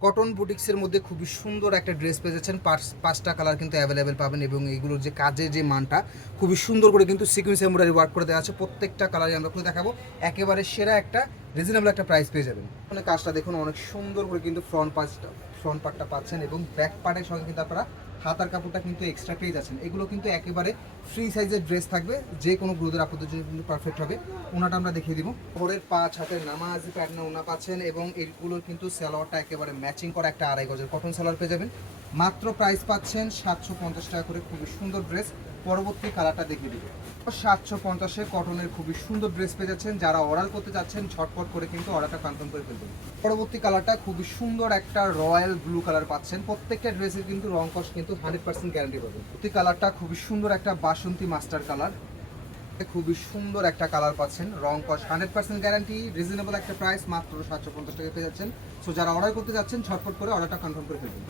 Cotton বুটিক্সের মধ্যে খুবই সুন্দর একটা ড্রেস পেয়ে যাচ্ছেন। পাঁচ- পাঁচটা কালার কিন্তু অ্যাভেলেবেল পাবেন এবং এইগুলোর যে কাজের যে মানটা, খুবই সুন্দর করে কিন্তু সিকুয়েন্স এমব্রয়ডারি ওয়ার্ক করে দেওয়া আছে। প্রত্যেকটা কালারই আমরা খুলে দেখাবো। একেবারে সেরা একটা রিজনেবল একটা প্রাইস পেয়ে যাবেন। মানে কাজটা দেখুন, অনেক সুন্দর করে কিন্তু ফ্রন্ট পার্টটা ফ্রন্ট পার্টটা পাচ্ছেন এবং ব্যাক পার্টের সঙ্গে কিন্তু আপনারা হাতার কাপড়টা কিন্তু এক্সট্রা পেয়ে যাচ্ছেন। এগুলো কিন্তু একেবারে ফ্রি সাইজের ড্রেস থাকবে, যে কোনো গ্রুদের জন্য কিন্তু পারফেক্ট হবে। ওনাটা আমরা দেখিয়ে দিব। ভোরের পাঁচ হাতের নামাজি প্যাটনা ওনা পাচ্ছেন এবং এইগুলোর কিন্তু স্যালোয়ারটা একেবারে ম্যাচিং করা একটা আড়াই গজের কটন স্যালোয়ার পেয়ে যাবেন। মাত্র প্রাইস পাচ্ছেন সাতশো পঞ্চাশ টাকা করে খুবই সুন্দর ড্রেস পরবর্তী কালারটা দেখিয়ে দিব। সাতশো পঞ্চাশে কটনের খুবই সুন্দর ড্রেস পেয়ে যাচ্ছেন। যারা অর্ডার করতে যাচ্ছেন ঝটপট করে কিন্তু অর্ডারটা কনফার্ম করে ফেলবেন। পরবর্তী কালারটা খুবই সুন্দর একটা রয়্যাল ব্লু কালার পাচ্ছেন। প্রত্যেকটা ড্রেসের কিন্তু রং কস কিন্তু হান্ড্রেড পার্সেন্ট গ্যারান্টি পাবেন। প্রতি কালারটা খুবই সুন্দর একটা বাসন্তী মাস্টার কালার খুবই সুন্দর একটা কালার পাচ্ছেন। রং কস হান্ড্রেড পার্সেন্ট গ্যারান্টি রিজনেবল একটা প্রাইস মাত্র সাতশো পঞ্চাশ টাকা পেয়ে যাচ্ছেন। সো যারা অর্ডার করতে যাচ্ছেন ঝটপট করে অর্ডারটা কনফার্ম করে ফেলবেন।